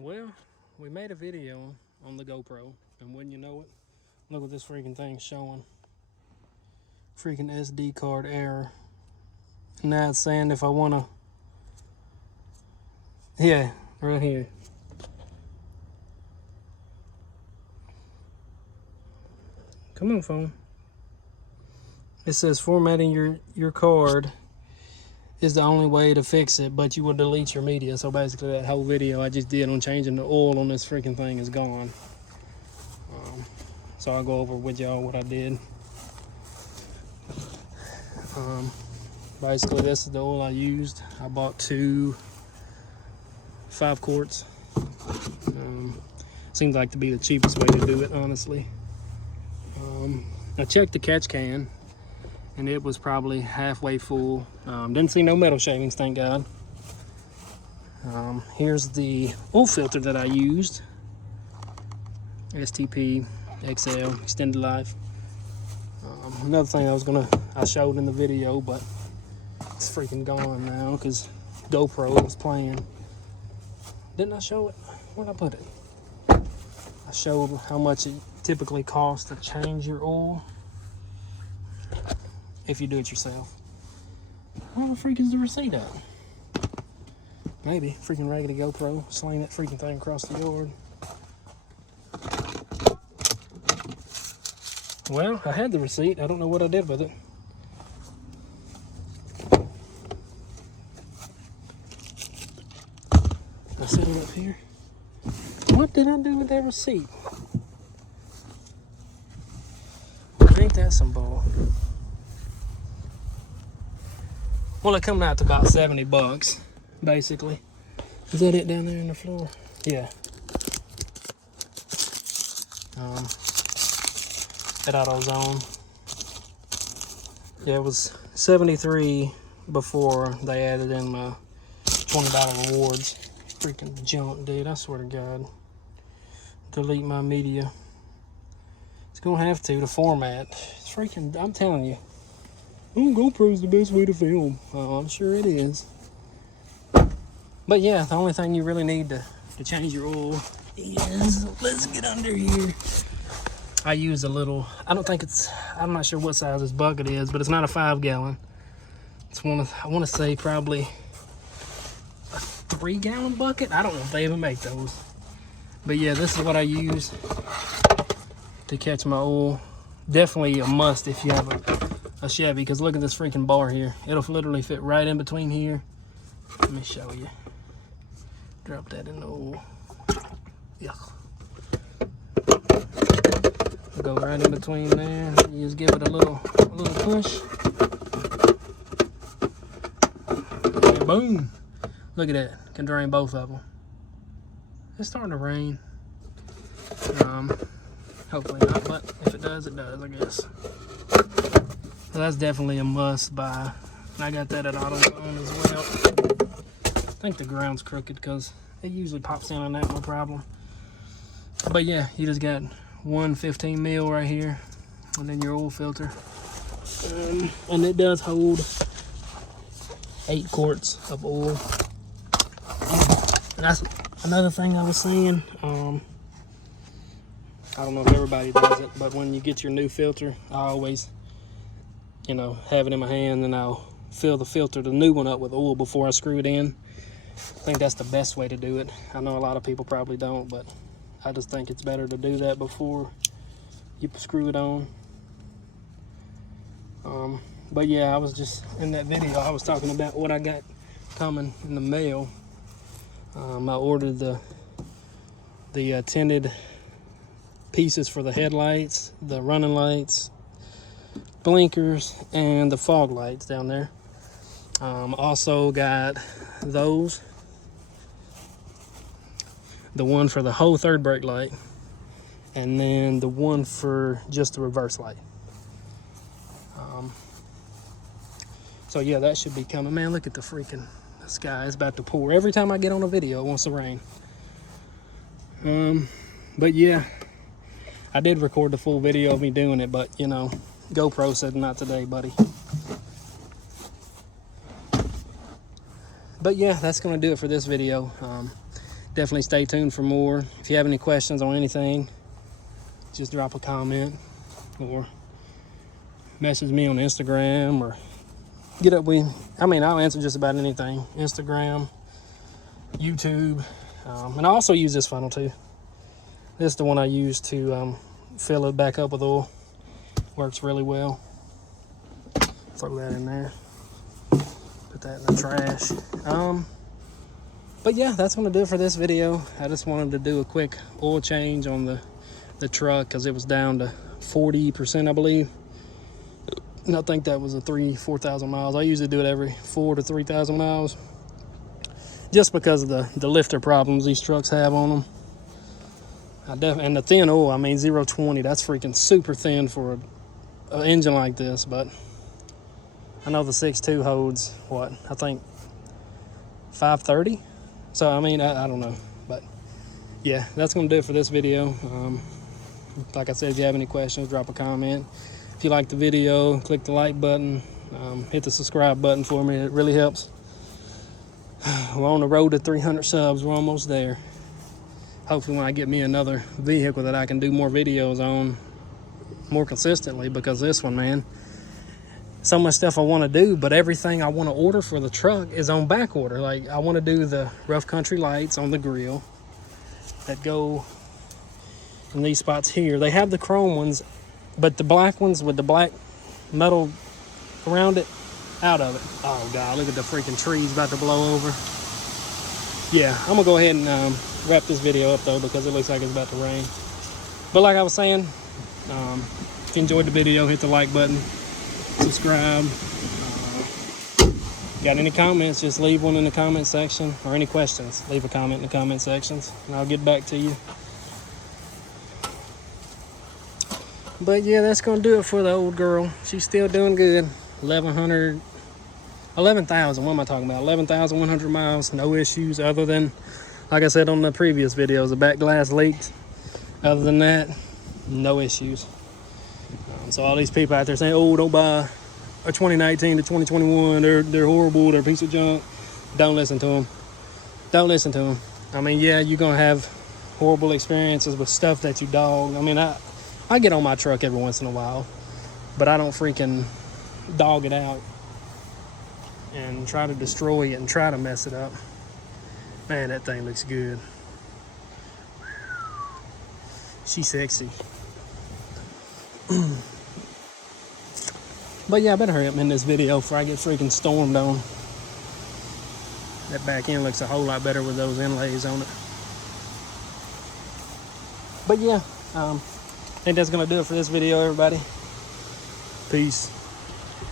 Well, we made a video on the GoPro, and wouldn't you know it, look what this freaking thing's showing. Freaking SD card error. Now it's saying if I wanna, yeah, right here. Come on, phone. It says formatting your card is the only way to fix it, but you will delete your media. So basically that whole video I just did on changing the oil on this freaking thing is gone. So I'll go over with y'all what I did. Basically this is the oil I used. I bought 5 quarts. Seems like to be the cheapest way to do it, honestly. I checked the catch can and it was probably halfway full. Didn't see no metal shavings, thank God. Here's the oil filter that I used. STP XL, extended life. Another thing I showed in the video, but it's freaking gone now because GoPro was playing. Didn't I show it? Where'd I put it? I showed how much it typically costs to change your oil if you do it yourself. Where the freak is the receipt at? Maybe freaking raggedy GoPro sling that freaking thing across the yard. Well, I had the receipt. I don't know what I did with it. I set it up here. What did I do with that receipt? Ain't that some bull? Well, it come out to about 70 bucks, basically. Is that it down there on the floor? Yeah. At AutoZone. Yeah, it was 73 before they added in my $20 rewards. Freaking junk, dude, I swear to God. Delete my media. It's gonna have to format. It's freaking, I'm telling you. GoPro's the best way to film. I'm sure it is. But yeah, the only thing you really need to change your oil is, let's get under here. I use a little, I'm not sure what size this bucket is, but it's not a 5 gallon. It's I want to say probably a 3 gallon bucket. I don't know if they even make those. But yeah, this is what I use to catch my oil. Definitely a must if you have a Chevy, because look at this freaking bar here. It'll literally fit right in between here. Let me show you. Drop that in the oil. Yuck. Go right in between there. You just give it a little push. And boom. Look at that. Can drain both of them. It's starting to rain. Hopefully not, but if it does, it does, I guess. So that's definitely a must buy. And I got that at AutoZone as well. I think the ground's crooked because it usually pops in on that, no problem. But yeah, you just got one 15 mil right here, and then your oil filter. And it does hold 8 quarts of oil. And that's another thing I was saying. I don't know if everybody does it, but when you get your new filter, I always, have it in my hand and I'll fill the new one up with oil before I screw it in. I think that's the best way to do it. I know a lot of people probably don't, but I just think it's better to do that before you screw it on. But yeah, I was just in that video, I was talking about what I got coming in the mail. I ordered the tinted pieces for the headlights, the running lights, blinkers, and the fog lights down there. Also got those. The one for the whole third brake light, and then the one for just the reverse light. So yeah, that should be coming. Man, look at the freaking sky. It's about to pour. Every time I get on a video, it wants to rain. But yeah, I did record the full video of me doing it, but GoPro said not today, buddy. But yeah, that's gonna do it for this video. definitely stay tuned for more. If you have any questions on anything, just drop a comment or message me on Instagram or get up with. I mean, I'll answer just about anything. Instagram, YouTube, and I also use this funnel too. This is the one I use to fill it back up with oil. Works really well. Throw that in there. Put that in the trash. But yeah, that's gonna do it for this video. I just wanted to do a quick oil change on the truck because it was down to 40%, I believe. And I think that was a 4,000 miles. I usually do it every 4,000 to 3,000 miles, just because of the lifter problems these trucks have on them. And the thin oil, I mean 0.20, that's freaking super thin for an engine like this. But I know the 6.2 holds what, I think 530. So I mean, I don't know, but yeah, that's gonna do it for this video. Like I said, if you have any questions, drop a comment. If you like the video, click the like button, hit the subscribe button for me. It really helps. We're on the road to 300 subs. We're almost there. Hopefully when I get me another vehicle that I can do more videos on more consistently, because this one, man, so much stuff I want to do, but everything I want to order for the truck is on back order. Like, I want to do the rough country lights on the grill that go in these spots here. They have the chrome ones, but the black ones with the black metal around it, out of it. Oh God, look at the freaking trees about to blow over. Yeah, I'm gonna go ahead and wrap this video up though, because it looks like it's about to rain. But like I was saying, if you enjoyed the video, hit the like button, subscribe. Got any comments, just leave one in the comment section, or any questions, leave a comment in the comment sections and I'll get back to you. But yeah, that's gonna do it for the old girl. She's still doing good. 11,000, what am I talking about? 11,100 miles, no issues other than, like I said on the previous videos, the back glass leaks. Other than that, no issues. So all these people out there saying, oh, don't buy a 2019 to 2021, they're horrible, they're a piece of junk. Don't listen to them. Don't listen to them. I mean, yeah, you're gonna have horrible experiences with stuff that you dog. I mean, I get on my truck every once in a while, but I don't freaking dog it out and try to destroy it and try to mess it up. Man, that thing looks good. She's sexy. But yeah, I better hurry up and end this video before I get freaking stormed on. That back end looks a whole lot better with those inlays on it. But yeah, I think that's gonna do it for this video, everybody. Peace.